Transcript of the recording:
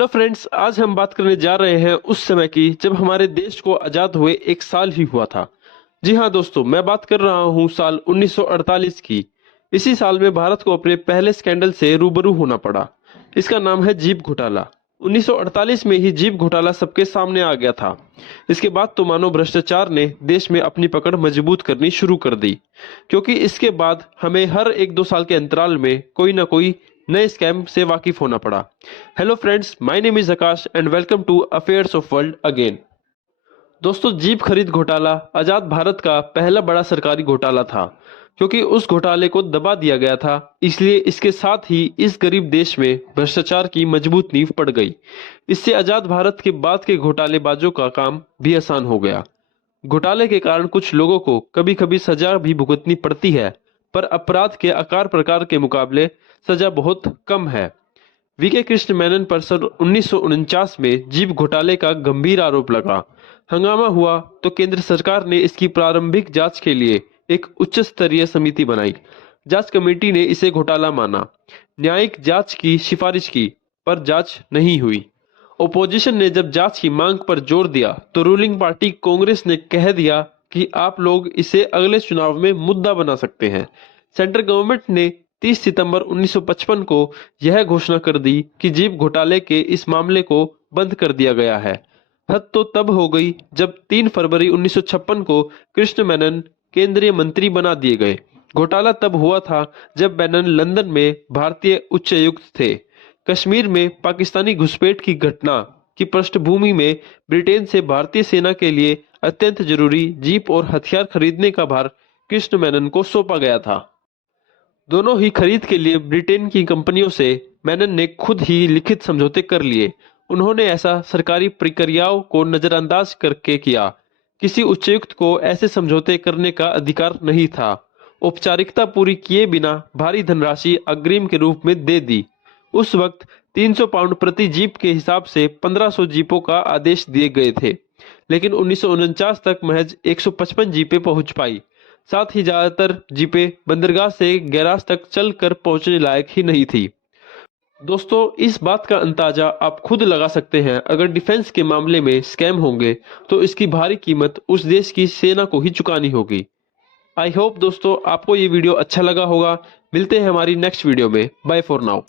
Hello friends, आज हम बात करने जा रहे हैं उस समय की जब हमारे देश को आजाद हुए 1 साल ही हुआ था। जी हाँ दोस्तों, मैं बात कर रहा हूँ साल 1948 की। इसी साल में भारत को अपने पहले स्कैंडल से रूबरू होना पड़ा। इसका नाम है जीप घोटाला। 1948 में ही जीप घोटाला सबके सामने आ गया था। इसके बाद तो मानो भ्रष्टाचार ने देश में अपनी पकड़ मजबूत करनी शुरू कर दी, क्योंकि इसके बाद हमें हर 1-2 साल के अंतराल में कोई ना कोई नए स्कैम से वाकिफ होना पड़ा। Hello friends, my name is Akash and welcome to affairs of world again. दोस्तों, जीप खरीद घोटाला आजाद भारत का पहला बड़ा सरकारी घोटाला था। क्योंकि उस घोटाले को दबा दिया गया था, इसलिए इसके साथ ही इस गरीब देश में भ्रष्टाचार की मजबूत नींव पड़ गई। इससे आजाद भारत के बाद के घोटालेबाजों का काम भी आसान हो गया। घोटाले के कारण कुछ लोगों को कभी कभी सजा भी भुगतनी पड़ती है, पर अपराध के आकार प्रकार के मुकाबले सजा बहुत कम है। वीके कृष्ण मेनन पर सन 1949 में जीप घोटाले का गंभीर आरोप लगा। हंगामा हुआ तो केंद्र सरकार ने इसकी प्रारंभिक जांच के लिए एक उच्च स्तरीय समिति बनाई। जांच कमेटी ने इसे घोटाला माना, न्यायिक जांच की सिफारिश की, पर जांच नहीं हुई। ओपोजिशन ने जब जांच की मांग पर जोर दिया तो रूलिंग पार्टी कांग्रेस ने कह दिया कि आप लोग इसे अगले चुनाव में मुद्दा बना सकते हैं। सेंट्रल गवर्नमेंट ने 30 सितंबर 1955 को यह घोषणा कर दी कि जीप घोटाले के इस मामले को बंद कर दिया गया है। हद तो तब हो गई जब 3 फरवरी 1956 को कृष्ण मेनन केंद्रीय मंत्री बना दिए गए। घोटाला तब हुआ था जब मेनन लंदन में भारतीय उच्चायुक्त थे। कश्मीर में पाकिस्तानी घुसपैठ की घटना की पृष्ठभूमि में ब्रिटेन से भारतीय सेना के लिए अत्यंत जरूरी जीप और हथियार खरीदने का भार कृष्ण मेनन को सौंपा गया था। दोनों ही खरीद के लिए ब्रिटेन की कंपनियों से मेनन ने खुद ही लिखित समझौते कर लिए। उन्होंने ऐसा सरकारी प्रक्रियाओं को नजरअंदाज करके किया। किसी उच्चायुक्त को ऐसे समझौते करने का अधिकार नहीं था। औपचारिकता पूरी किए बिना भारी धनराशि अग्रिम के रूप में दे दी। उस वक्त 300 पाउंड प्रति जीप के हिसाब से 1500 जीपों का आदेश दिए गए थे, लेकिन 1949 तक महज 155 जीपें पहुंच पाई। साथ ही ज्यादातर जीपें बंदरगाह से गैराज तक चलकर पहुंचने लायक ही नहीं थी। दोस्तों, इस बात का अंदाजा आप खुद लगा सकते हैं। अगर डिफेंस के मामले में स्कैम होंगे तो इसकी भारी कीमत उस देश की सेना को ही चुकानी होगी। आई होप दोस्तों आपको ये वीडियो अच्छा लगा होगा। मिलते हैं हमारी नेक्स्ट वीडियो में। Bye for now.